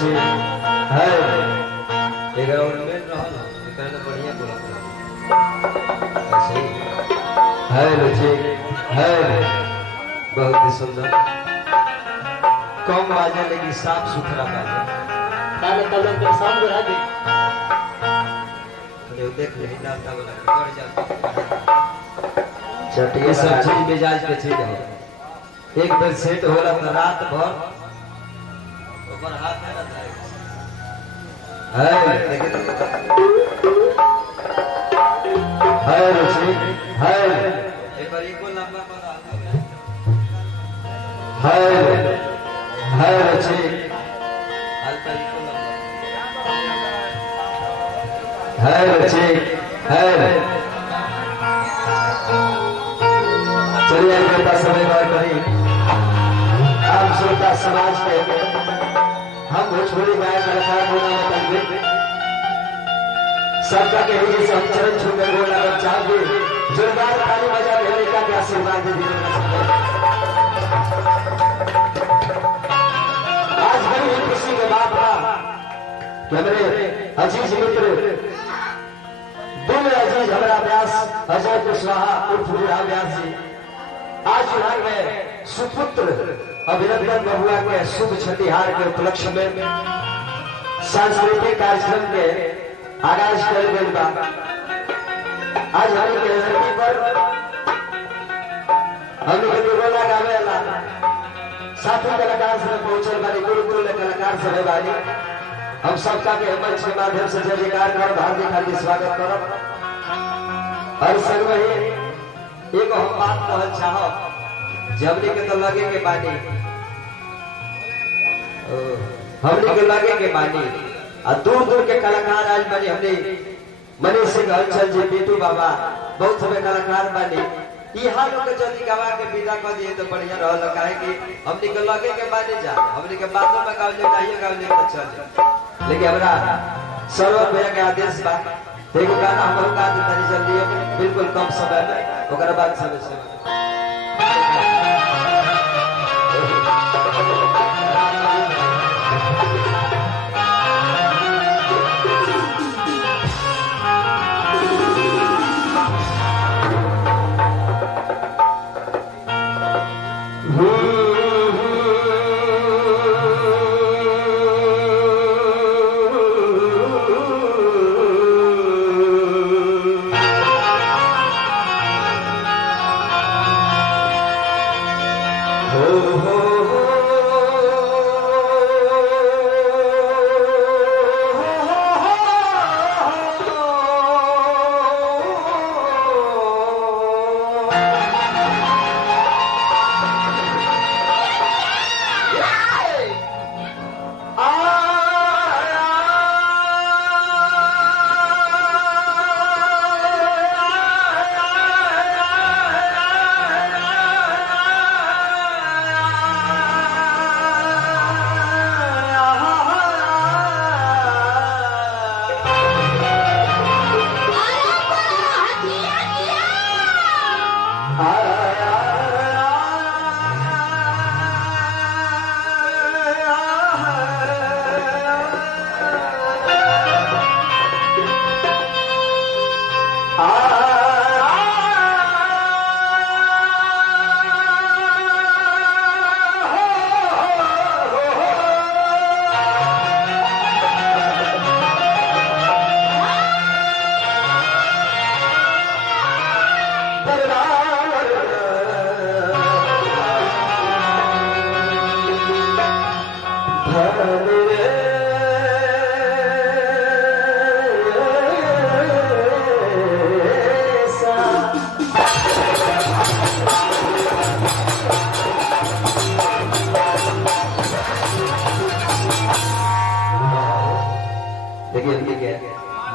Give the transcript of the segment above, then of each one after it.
रुचि है एक और में रहल निकालना बढ़िया बोलत ऐसे है रुचि है बहुत ही सुंदर कम बाजा लेकिन साफ सुथरा बाजा ताले तबला के सामने रह गई तो देख ले डालता वाला बढ़ जा चटिए सब चीज मिजाज के चीज है एक बार सेट होला तो रात भर ऊपर हाथ में रहता है रुचि है एक बार एको लंबा बना है रुचि हल्का एको लंबा है रुचि है चलिए बेटा समय बार करी हम श्रोता समाज के हम भोजपुरी गायक कलाकार होना बताइए सबका के लिए से हम चरण छू कर बोलना चाहते जोरदार ताली बजा के लेकर के आशीर्वाद दे दीजिए आज बड़ी खुशी की बात था कि हमारे अजीज मित्र दिल अजीज हमारा व्यास अजय कुशवाहा उर्फ बूढ़ा व्यास जी आज यहाँ में सुपुत्र अभिनंदन बबुआ के शुभ छठिहार के उपलक्ष्य में सांस्कृतिक कार्यक्रम के आगाज कर गई बा। आज हम के धरती पर हम के दुर्गा गावे ला साथी कलाकार से पहुंचल बानी गुरुकुल कलाकार से बानी हम सबका के मंच के माध्यम से जय जयकार कर हार्दिक हार्दिक स्वागत करब और संग में एक हम बात कहल चाहब जबने के तो लगे के बानी हमने के लगे के बानी और दूर दूर के कलाकार आज बने हमने मनीष सिंह हलचल जी बीटू बाबा बहुत हमें कलाकार बने यहाँ लोग जल्दी गवा के विदा कर दिए तो बढ़िया रहल काहे कि हमने के लगे के बानी जा हमने के बातों में गावले नहीं गावले तो चल लेकिन हमरा सर्व भैया के आदेश बा देखो गाना हम गा दे तनी जल्दी बिल्कुल कम समय में ओकरा बाद समय से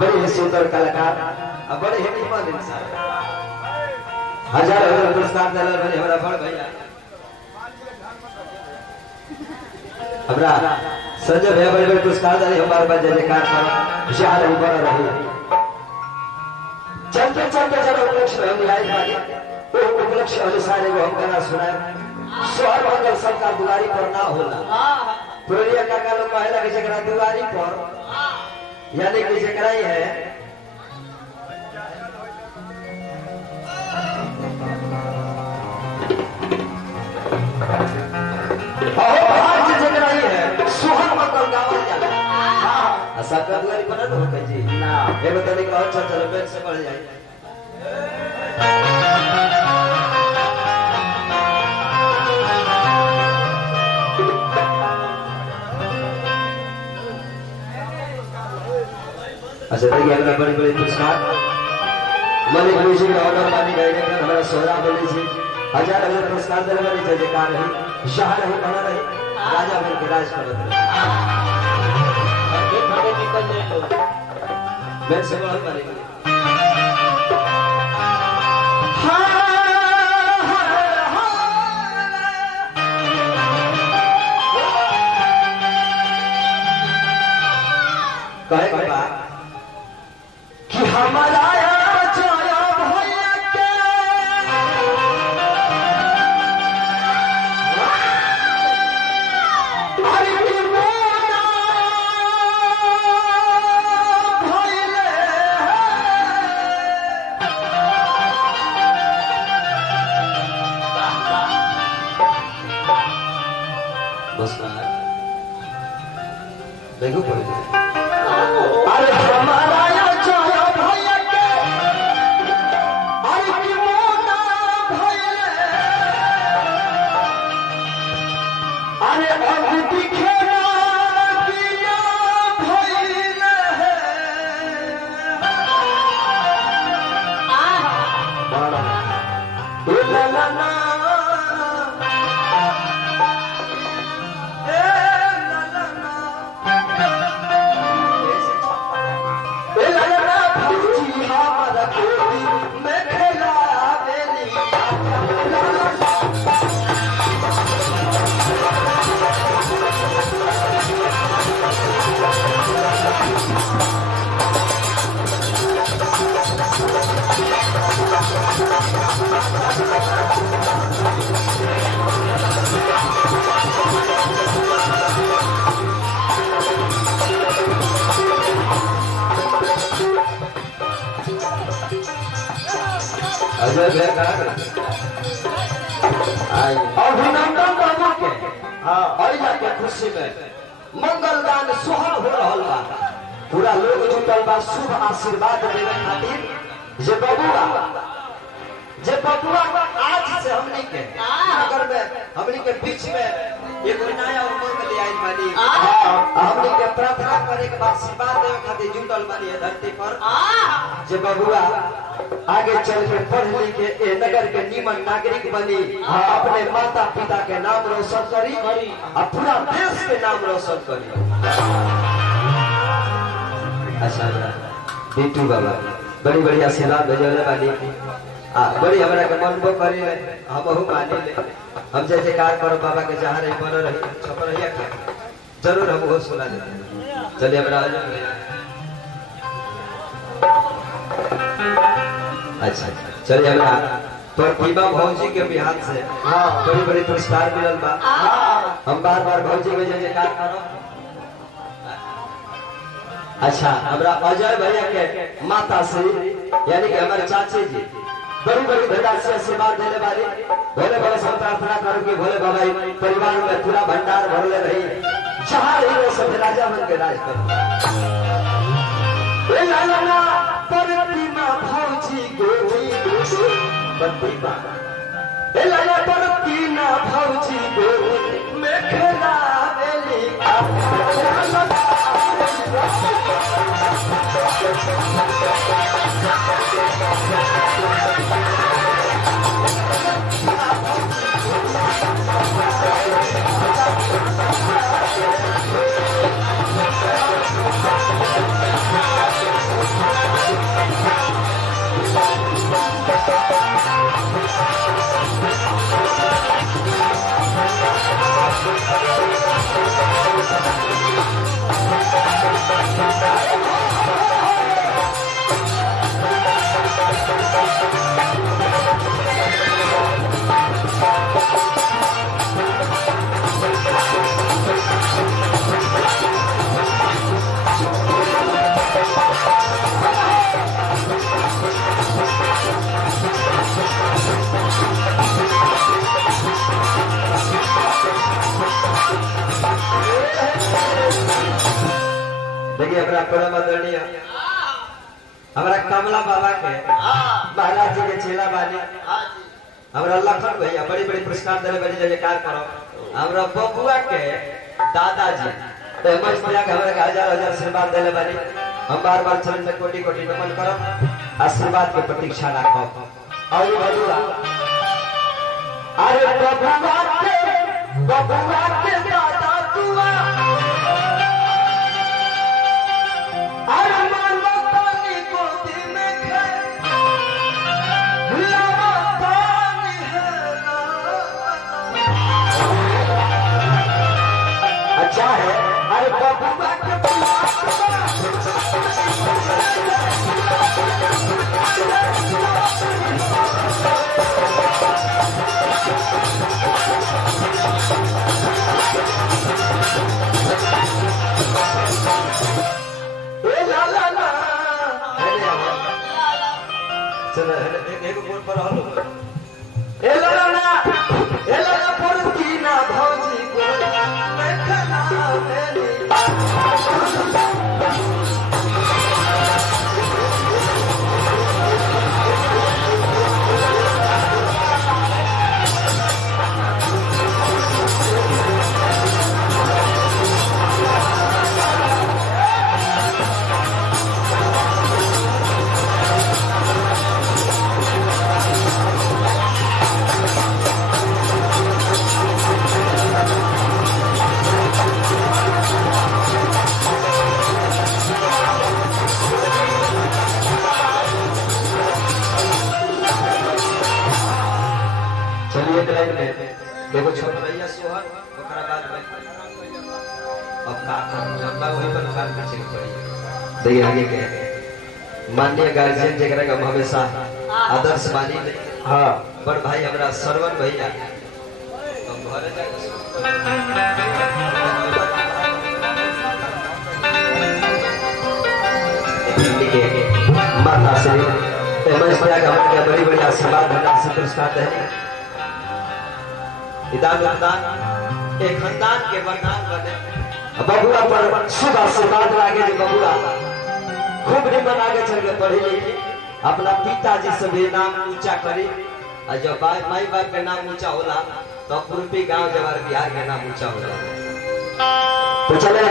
बड़े सुंदर कलाकार और बड़े हिम्मत इंसान हजार पुरस्कार दिला बड़े हमरा बड़ भैया हमरा संजय भैया बड़े पुरस्कार दिले हमारे पास जय जयकार कर विशाल ऊपर रहे चलते चलते जब उपलक्ष्य हम लाइव बानी वो उपलक्ष्य अनुसार एगो हम गाना सुनाए सोहर मंगल सबका दुलारी पर ना होला पुरनिया काका लोग कहे लगे जकरा दुआरी पर यानी कि जकरा ही है जकरा ही है सुहाग मंगल गावल जाला। ऐसा कर दुआरी पर न हो जी ना एगो तरीका और चल बेच से बढ़ जाए। अच्छा देखिए अगला बड़ी बड़ी पुरस्कार मलिक ऋषि के ऑर्डर पानी गए लेकिन हमारा सोहरा बोली थी 1000 पुरस्कार देने वाली जय जयकार रही शाह रही बना रही राजा बन के राज कर मैं से बहुत मारेंगे। कहे के बाद कि हमारा देखो अरे हमारा अभिनंदन बाबू के के खुशी में मंगल दान सुहाग हो रहा बा पूरा लोग जुटल बा शुभ आशीर्वाद देवे खातिर जे बबुआ आज से हमनी के नगर में हमनी के बीच में एगो नया उमंग ले आइल बानी हमनी के प्रार्थना करे के बाद आशीर्वाद देवे खातिर जुटल बानी धरती पर जे बबुआ आगे चल के पढ़ लिख के ए नगर के नीमन नागरिक बनी अपने माता पिता के नाम रोशन करी और पूरा देश के नाम रोशन करी। अच्छा बिट्टू बाबा बड़ी बड़ी आशीर्वाद भेजले बानी बड़ी हमरा के मन को करी हम बहु मानी ले हम जैसे कार करो बाबा के जहां रही बन रही छपर रहिया क्या जरूर हम वो सुना देते। चलिए हमरा अच्छा चलिए हमरा प्रतिभा भौजी के बिहार से बड़ी बड़ी पुरस्कार मिलल बा हम बार बार भौजी के जय जयकार करो। अच्छा हमरा अजय भैया के माता श्री यानी कि हमारे चाची जी बड़ी बड़ी भैया से आशीर्वाद देने वाली भोले भोले से प्रार्थना करो कि भोले बाबा परिवार में पूरा भंडार भरले रही जहाँ रही वो सब राजा बन के राज करो। प्रतिमा भौजी गोरी प्रतिमा प्रतिमा भौजी गोरी में खेला बेली देखिए अपना परम आदरणीय हमारा कमला बाबा के महाराज जी के चेला बानी हमारा लखन भैया बड़ी बड़ी पुरस्कार देने बड़ी जयकार करो हमारा बबुआ के दादाजी फेमस भैया के हमारे हजार हजार आशीर्वाद देने बानी हम बार बार चरण में कोटि कोटि नमन करो आशीर्वाद की प्रतीक्षा रखो और ये बबुआ अरे बबुआ के दादा तुआ अरे मानो पानी गोदी में अच्छा है अरे बबुआ के चलो एक बोल पर हलो ए लाला पर की ना भौजी को मैं खना मेरी देखो छोटा भैया सोहर ओकरा बाद में अब का लंबा वही पर काम पीछे पड़ी देखिए आगे के माननीय गार्जियन जकरा का हमेशा आदर्श मानी हां बड़ भाई हमरा सरवन भैया हम घरे जाके माता श्री फेमस भैया का हमारे बड़ी बड़ी आशीर्वाद धन्यवाद पुरस्कार देने एक खानदान के वरदान बने बबुआ पर शुभ आशीर्वाद लागे जो बबुआ खूब निमन आगे चल के पढ़ी लिखी अपना पिताजी से भी नाम ऊंचा करी और जब माई बाप के नाम ऊंचा होला तो पूर्वी गांव जवार बिहार के नाम ऊंचा होला तो चले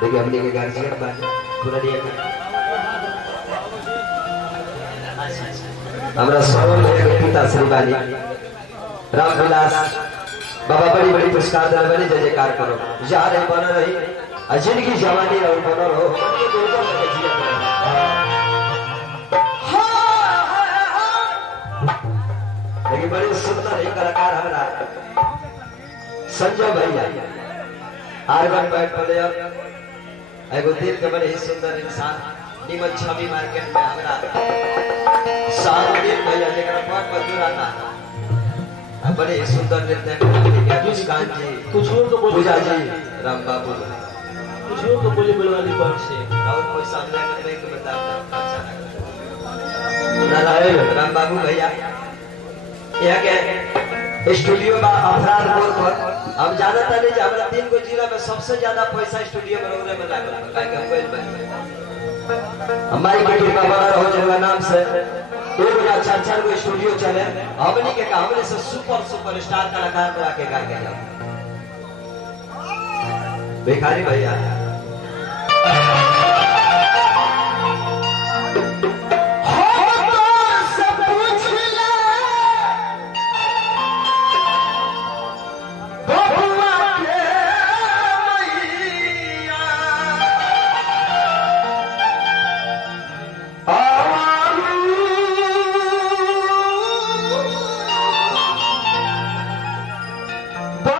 देखिए हमने के गार्जियन बात पूरा दिया हमरा सरवन भैया के पिता श्री बानी रामविलास बाबा बड़ी बड़ी पुरस्कार देने वाली जय जयकार करो जा रहे बना रही जिंदगी जवानी और बनो रहो लेकिन बड़े सुंदर एक कलाकार हमारा संजय भैया आर्गन बैठ प्लेयर एगो दिल के बड़े ही सुंदर इंसान निमन छवि मार्केट में हमरा सारुद्दीन भैया जरा बहुत मजदूर आता बड़े ही सुंदर नृत्य करते मुस्कान जी कुछ तो बोल पूजा जी राम बाबू कुछ तो बोले बुलवाली पर से और कोई सामने करने को बता अच्छा राम बाबू भैया यहाँ के स्टूडियो में अपराध रोड पर हम जानता नहीं हमारा 3 गो जिला में सबसे ज्यादा पैसा स्टूडियो में रोने में लागल हमारी की कृपा बना रहो जगह नाम से 4 गो स्टूडियो चले हमने के हमने से सुपर स्टार कलाकार बना के गा के भिखारी भैया